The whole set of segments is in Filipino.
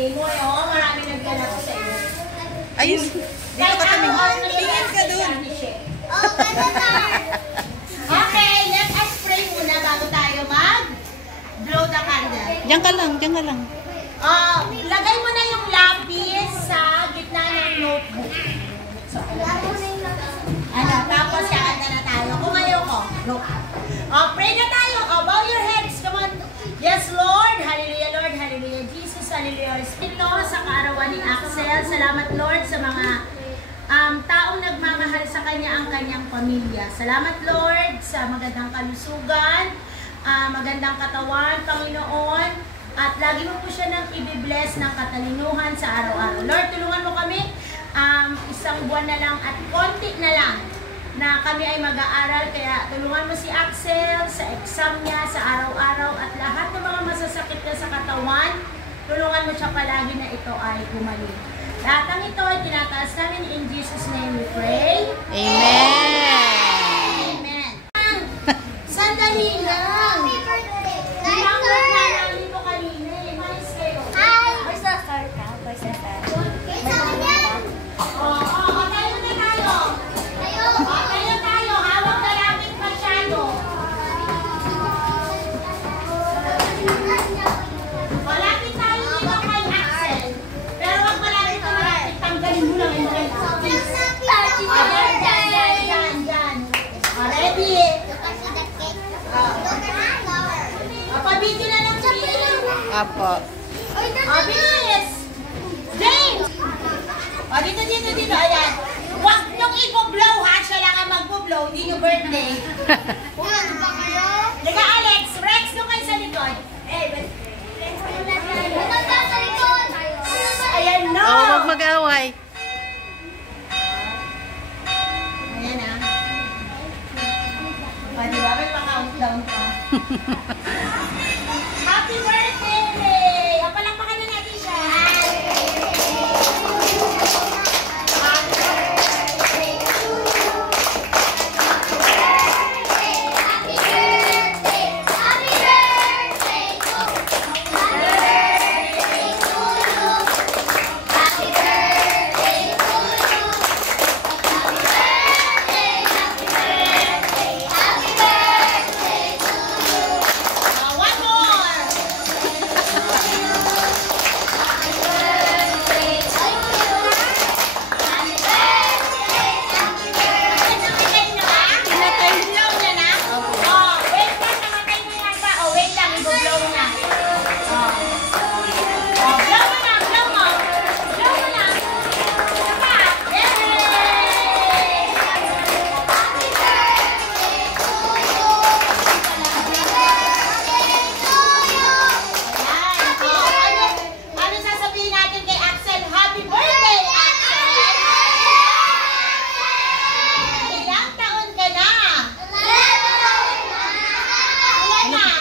birthday mo eh. Oh, maraming nagganap sa iyo. Ayun, dito ka kami. Tingin ka dun. Okay, let us pray muna bago tayo mag-blow the candle. Diyan ka lang, diyan ka lang. Lagay mo na yung lapis sa gitna ng notebook. Tapos kakanta na tayo. Kung ayaw ko, look. Pray na tayo. Bow your heads. Come on. Yes, Lord. Hallelujah, Lord. Hallelujah, Jesus. Hallelujah. Ito sa kaarawan ni Axel. Salamat, Lord, sa mga taong nagmamahal sa kanya ang kanyang pamilya. Salamat, Lord, sa magandang kalusugan, magandang katawan, Panginoon. At lagi mo po siya nang i-bless ng katalinuhan sa araw-araw. Lord, tulungan mo kami. Isang buwan na lang at konti na lang na kami ay mag-aaral. Kaya tulungan mo si Axel sa exam niya, sa araw-araw at lahat ng mga masasakit na sa katawan. Tulungan mo siya palagi na ito ay gumaling. Lahat ng ito ay tinataas namin in Jesus' name we pray. Amen! Amen. Sandali lang. Tinanggap na namin ito kanina eh. Malis kayo. Where's the star ka? Where's the star? Tayo na tayo. Tayo tayo. Hawak na namin masyado. Malapit tayo dito kay Axel. Pero wag malapit na malapit. Tanggalin mo lang yung Yan. Ready? Pabidyo na lang siya. Apo. Bilis! James! Dito. Ayan. Huwag niyong ipo-blow ha. Siya lang ang magpo-blow. Hindi yung birthday. Liga, Alex. Rex, doon kayo sa likod. Ayan na. Huwag mag-away. Ayan na. Di ba? May pa-countdown pa. Happy birthday! Palakpakan na natin siya.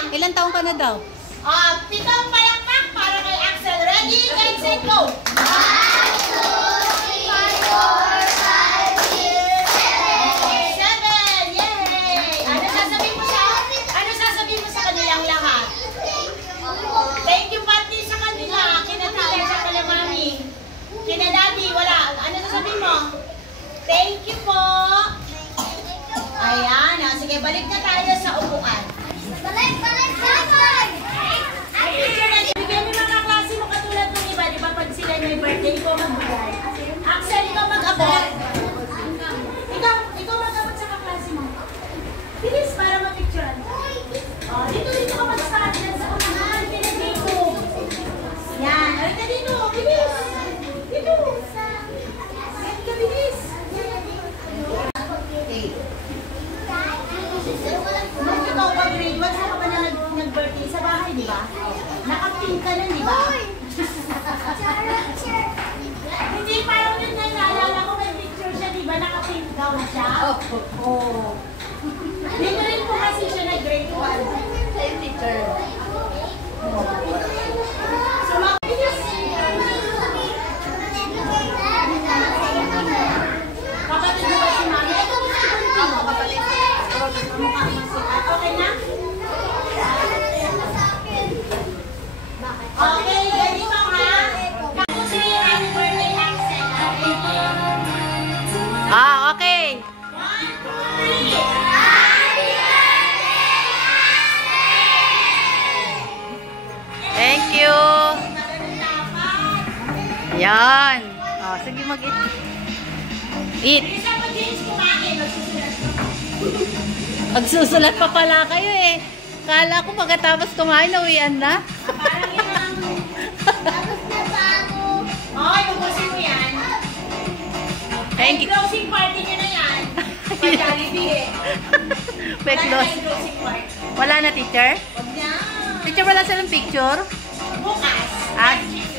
Ilan taong ka na daw? 7 palakpak para kay Axel. Ready, get, set, go! 1, 2, 3, 4, 5, 6, 7. Yay! Ano sasabihin mo sa kanilang lahat? Thank you, Pati, sa kanila. Kina Tita, sa kala Mami. Kina Daddy, wala. Ano sasabihin mo? Thank you po. Ayan. Sige, balik na tayo sa upuan. Balik! Bigyan mo mga kaklase mo katulad ng iba, di ba pag sila may birthday, ikaw magbigay. Axel, ikaw mag-abot. Ikaw mag-abot sa kaklase mo. Bilis para ma-picturean. Dito ka mag-start yan sa unahan. Kaya dito. Yan. Halika dito. Bilis. Dito. Halika, bilis. Nung ikaw pag-grade 1, saan ka ba nag-birthday? Sa bahay, di ba? Naka-pink ka nun, di ba? Hindi, parang yun na naalala ko, may picture siya, di ba? Naka-pink gown siya. Oo. Dito rin po kasi siya nag-grade 1. Same teacher. So, mabilis. Kapatid mo ba si Mami? Ako, kapatid. Okay na? Okay, ganito ha. Yan. Oh, sige mag-eat. Eat. Bilisan mo, James, kumain. Magsusulat mo. Magsusulat pa pala kayo eh. Kala ko pagkatapos kumain, uwian na. Parang yun ang... Tapos na ba ako? Okay, ubusin mo yan. Thank you. Closing party niya na yan. Pag-Jollibee eh. May Wala na close. tayong closing party. Wala na, teacher? Huwag na. Teacher, wala silang picture? Bukas. Ah. Next picture.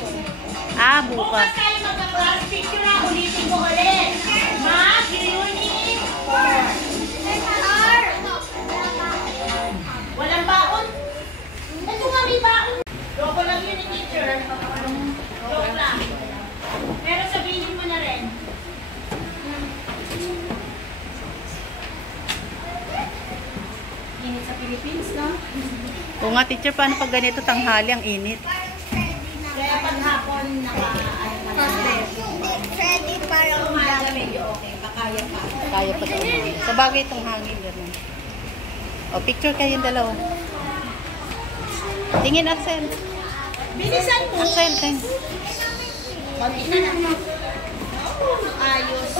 Ah, Bukas bukas. tayo magka-class picture na. Ulitin ko ulit. Mag-unit 4. Walang baon? Ito nga may baon. Loko lang yun ni teacher. Loko lang. Pero sabihin mo na rin. Init sa Philippines, no? Oo nga, teacher, paano pag ganito tanghali ang init? Kaya pag hapon, Ready para umaga medyo okay. Makaya pa. Kaya pa ito. Sa bagay itong hangin. Ganun. O, picture kayong dalawa. Tingin, Axel. Bilisan mo. Axel, tingin. Pati na lang. Ayos.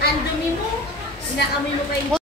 Ang dumi mo. Inaamoy mo pa yung